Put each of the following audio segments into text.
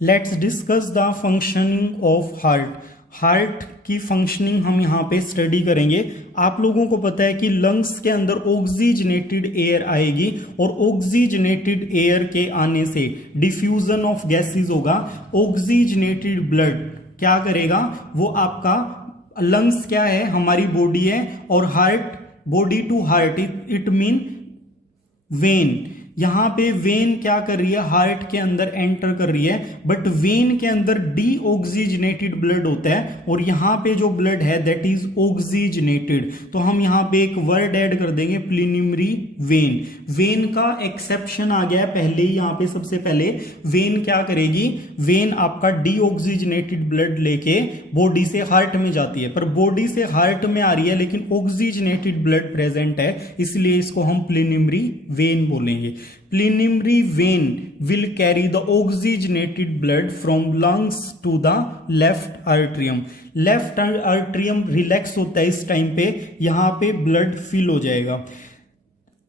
Let's discuss the functioning of heart. Heart की functioning हम यहाँ पे स्टडी करेंगे। आप लोगों को पता है कि लंग्स के अंदर ऑक्सीजनेटेड एयर आएगी और ऑक्सीजनेटेड एयर के आने से डिफ्यूजन ऑफ गैसेस होगा। ऑक्सीजनेटेड ब्लड क्या करेगा, वो आपका लंग्स क्या है, हमारी बॉडी है, और heart, body to heart it mean vein. यहां पे वेन क्या कर रही है, हार्ट के अंदर एंटर कर रही है, बट वेन के अंदर डीऑक्सीजनेटेड ब्लड होता है और यहां पे जो ब्लड है दैट इज ऑक्सीजनेटेड। तो हम यहां पे एक वर्ड ऐड कर देंगे, प्रिलिमिनरी वेन। वेन का एक्सेप्शन आ गया है पहले ही, यहां पे सबसे पहले वेन क्या करेगी, वेन आपका डीऑक्सीजनेटेड ब्लड लेके बॉडी से हार्ट में जाती है, पर बॉडी से हार्ट में आ रही है लेकिन ऑक्सीजनेटेड ब्लड प्रेजेंट है, इसलिए इसको हम प्रिलिमिनरी वेन बोलेंगे। Pulmonary vein will carry the oxygenated blood from lungs to the left atrium. Left atrium relax होता है इस टाइम पे, यहां पे ब्लड फिल हो जाएगा।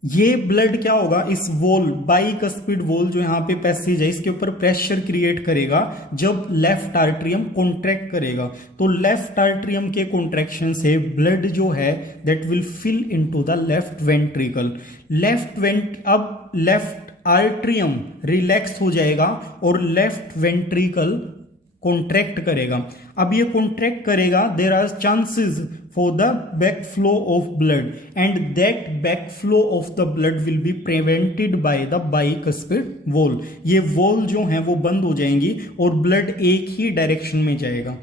ये ब्लड क्या होगा, इस वॉल, बाइकस्पिड वॉल जो यहां पे पैसेज है, इसके ऊपर प्रेशर क्रिएट करेगा जब लेफ्ट आर्ट्रियम कॉन्ट्रैक्ट करेगा। तो लेफ्ट आर्ट्रियम के कॉन्ट्रैक्शन से ब्लड जो है that will fill into the left ventricle. अब लेफ्ट आर्ट्रियम रिलैक्स हो जाएगा और लेफ्ट वेंट्रिकल कॉन्ट्रैक्ट करेगा। अब ये कॉन्ट्रैक्ट करेगा, there are chances for the back flow of blood and that back flow of the blood will be prevented by the bicuspid valve. ये valve जो है वो बंद हो जाएंगी और ब्लड एक ही डायरेक्शन में जाएगा।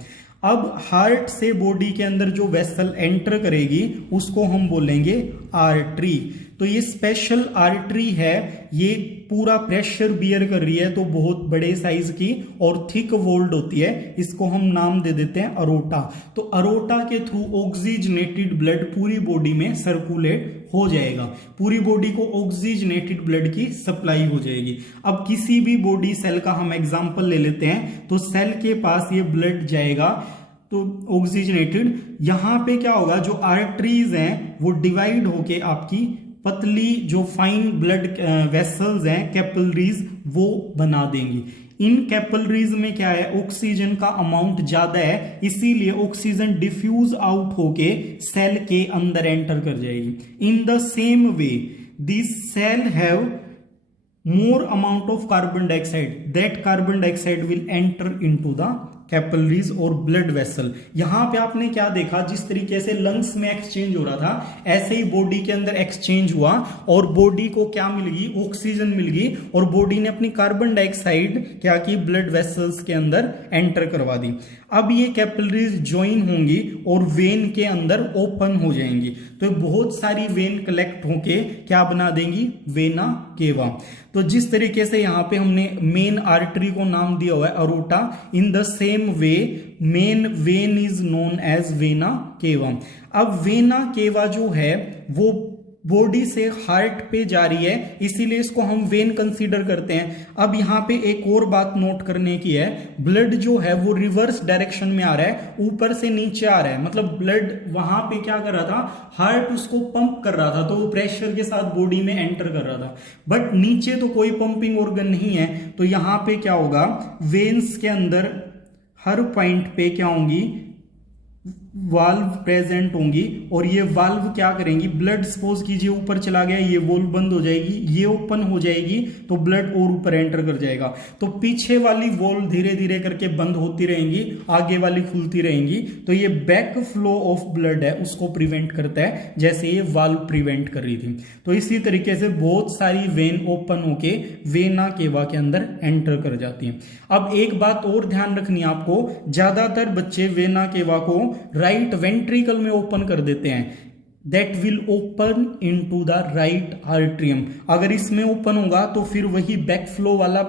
अब हार्ट से बॉडी के अंदर जो वेसल एंटर करेगी उसको हम बोलेंगे आर्टरी। तो ये स्पेशल आर्टरी है, ये पूरा प्रेशर बियर कर रही है, तो बहुत बड़े साइज की और थिक वॉल्ड होती है, इसको हम नाम दे देते हैं अरोटा। तो अरोटा के थ्रू ऑक्सीजनेटेड ब्लड पूरी बॉडी में सर्कुलेट हो जाएगा, पूरी बॉडी को ऑक्सीजनेटेड ब्लड की सप्लाई हो जाएगी। अब किसी भी बॉडी सेल का हम एग्जांपल ले लेते हैं, तो सेल के पास ये ब्लड जाएगा तो ऑक्सीजनेटेड, यहां पे क्या होगा, जो आर्टरीज हैं वो डिवाइड होके आपकी पतली जो फाइन ब्लड वेसल्स हैं, कैपिलरीज, वो बना देंगी। इन कैपिलरीज में क्या है, ऑक्सीजन का अमाउंट ज्यादा है, इसीलिए ऑक्सीजन डिफ्यूज आउट होके सेल के अंदर एंटर कर जाएगी। In the same way this cell have more amount of carbon dioxide, that carbon dioxide will enter into the capillaries और ब्लड वेसल। यहां पे आपने क्या देखा, जिस तरीके से लंग्स में एक्सचेंज हो रहा था ऐसे ही बॉडी के अंदर एक्सचेंज हुआ और बॉडी को क्या मिल गई, ऑक्सीजन मिल गई, और बॉडी ने अपनी कार्बन डाइऑक्साइड क्या की, ब्लड वेसल्स के अंदर एंटर करवा दी। अब ये कैपिलरीज ज्वाइन होंगी और वेन के अंदर ओपन हो जाएंगी, तो बहुत सारी वेन कलेक्ट होके क्या बना देंगी, वेना केवा। तो जिस तरीके से यहां पे हमने मेन आर्टरी को नाम दिया हुआ है aorta, in the same way main vein is known as vena cava. अब वेना केवा जो है वो बॉडी से हार्ट पे जा रही है, इसीलिए इसको हम वेन कंसीडर करते हैं। अब यहां पे एक और बात नोट करने की है, ब्लड जो है वो रिवर्स डायरेक्शन में आ रहा है, ऊपर से नीचे आ रहा है, मतलब ब्लड वहां पे क्या कर रहा था, हार्ट उसको पंप कर रहा था, तो वो प्रेशर के साथ बॉडी में एंटर कर रहा था, बट नीचे तो कोई पंपिंग ऑर्गन नहीं है। तो यहां पे क्या होगा, वेन्स के अंदर हर पॉइंट पे क्या होंगी, वाल्व प्रेजेंट होंगी, और ये वाल्व क्या करेंगी, ब्लड सपोज कीजिए ऊपर चला गया, ये वाल्व बंद हो जाएगी, ये ओपन हो जाएगी, तो ब्लड और ऊपर एंटर कर जाएगा। तो पीछे वाली वाल्व धीरे धीरे करके बंद होती रहेंगी, आगे वाली खुलती रहेंगी, तो ये बैक फ्लो ऑफ ब्लड है उसको प्रिवेंट करता है, जैसे ये वाल्व प्रिवेंट कर रही थी। तो इसी तरीके से बहुत सारी वेन ओपन होके वेना केवा के अंदर एंटर कर जाती है। अब एक बात और ध्यान रखनी है आपको, ज्यादातर बच्चे वेना केवा को राइट वेंट्रिकल में ओपन कर देते हैं, that will open into the right atrium. अगर इसमें ओपन होगा तो फिर वही बैक फ्लो वाला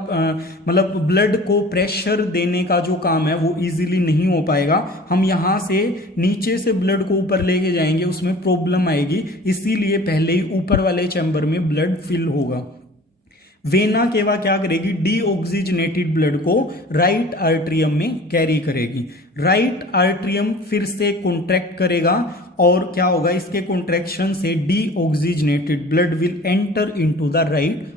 मतलब ब्लड को प्रेशर देने का जो काम है वो इजीली नहीं हो पाएगा। हम यहां से नीचे से ब्लड को ऊपर लेके जाएंगे, उसमें प्रॉब्लम आएगी, इसीलिए पहले ही ऊपर वाले चैम्बर में ब्लड फिल होगा। वेना केवा क्या करेगी, डीऑक्सीजनेटेड ब्लड को राइट आर्टरियम में कैरी करेगी। राइट आर्टरियम फिर से कॉन्ट्रैक्ट करेगा और क्या होगा, इसके कॉन्ट्रैक्शन से deoxygenated blood will enter into the right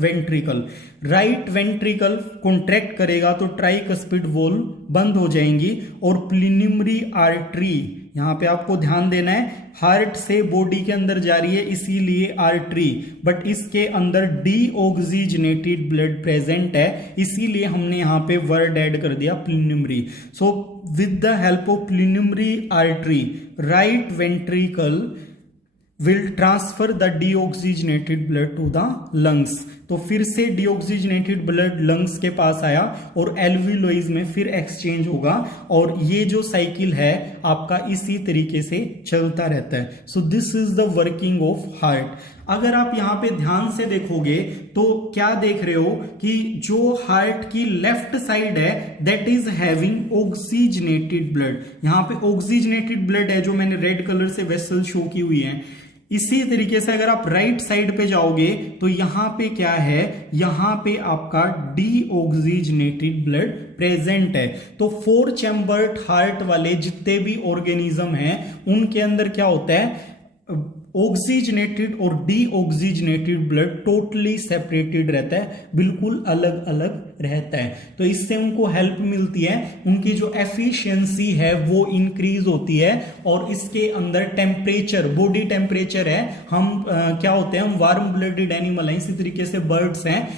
ventricle. Right ventricle contract करेगा तो ट्राइकस्पिड वॉल्व बंद हो जाएंगी और प्लिनिमरी आर्टरी, यहां पे आपको ध्यान देना है, हार्ट से बॉडी के अंदर जा रही है इसीलिए आर्टरी, बट इसके अंदर डीऑक्सीजनेटेड ब्लड प्रेजेंट है इसीलिए हमने यहां पे वर्ड ऐड कर दिया pulmonary. So with the help of pulmonary artery right ventricle will transfer the deoxygenated blood to the lungs। तो फिर से deoxygenated blood lungs के पास आया और एल्वियोलाइज में फिर एक्सचेंज होगा और ये जो साइकिल है आपका इसी तरीके से चलता रहता है। So this is the working of heart. अगर आप यहाँ पे ध्यान से देखोगे तो क्या देख रहे हो कि जो हार्ट की लेफ्ट साइड है that is having oxygenated blood. यहाँ पे ऑक्सीजनेटेड ब्लड है जो मैंने रेड कलर से वेसल शो की हुई है। इसी तरीके से अगर आप राइट साइड पे जाओगे तो यहां पे क्या है, यहां पे आपका डीऑक्सीजनेटेड ब्लड प्रेजेंट है। तो 4 चैम्बर्ड हार्ट वाले जितने भी ऑर्गेनिज्म हैं उनके अंदर क्या होता है, ऑक्सीजनेटेड और डीऑक्सीजनेटेड ब्लड टोटली सेपरेटेड रहता है, बिल्कुल अलग अलग रहता है। तो इससे उनको हेल्प मिलती है, उनकी जो एफिशिएंसी है वो इंक्रीज होती है और इसके अंदर टेम्परेचर, बॉडी टेम्परेचर है, हम क्या होते हैं, हम वार्म ब्लडेड एनिमल हैं, इसी तरीके से बर्ड्स हैं,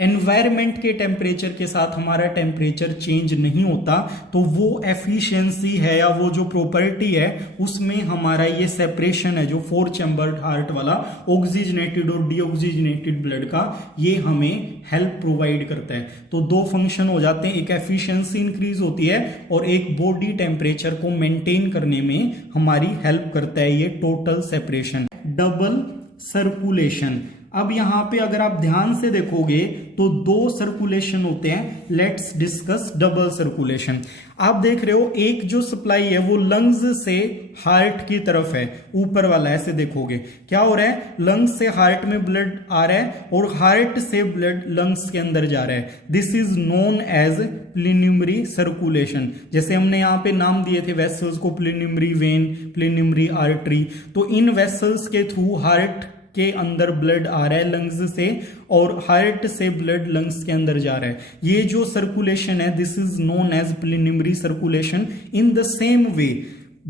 एनवायरमेंट के टेम्परेचर के साथ हमारा टेम्परेचर चेंज नहीं होता। तो वो एफिशिएंसी है या वो जो प्रॉपर्टी है उसमें हमारा ये सेपरेशन है जो 4 चैम्बर्ड हार्ट वाला ऑक्सीजनेटेड और डीऑक्सीजनेटेड ब्लड का, ये हमें हेल्प प्रोवाइड करता है। तो 2 फंक्शन हो जाते हैं, एक एफिशिएंसी इंक्रीज होती है और एक बॉडी टेम्परेचर को मेंटेन करने में हमारी हेल्प करता है ये टोटल सेपरेशन। डबल सर्कुलेशन, अब यहां पे अगर आप ध्यान से देखोगे तो 2 सर्कुलेशन होते हैं। Let's discuss double circulation. आप देख रहे हो एक जो सप्लाई है वो लंग्स से हार्ट की तरफ है, ऊपर वाला, ऐसे देखोगे क्या हो रहा है, लंग्स से हार्ट में ब्लड आ रहा है और हार्ट से ब्लड लंग्स के अंदर जा रहा है। This is known as pulmonary circulation. जैसे हमने यहां पे नाम दिए थे वेसल्स को, प्लिनिमरी वेन, प्लिनिमरी आर्टरी। तो इन वेसल्स के थ्रू हार्ट के अंदर ब्लड आ रहा है लंग्स से और हार्ट से ब्लड लंग्स के अंदर जा रहा है। ये जो सर्कुलेशन है this is known as pulmonary circulation. In the same way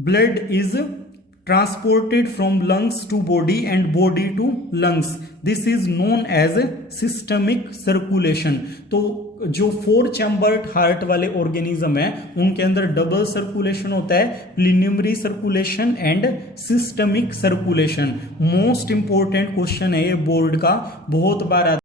blood is transported from lungs to body and body to lungs, this is known as systemic circulation। तो जो 4 चैम्बर्ड हार्ट वाले ऑर्गेनिज्म है उनके अंदर double circulation होता है, pulmonary circulation and systemic circulation. Most important question है ये बोर्ड का, बहुत बार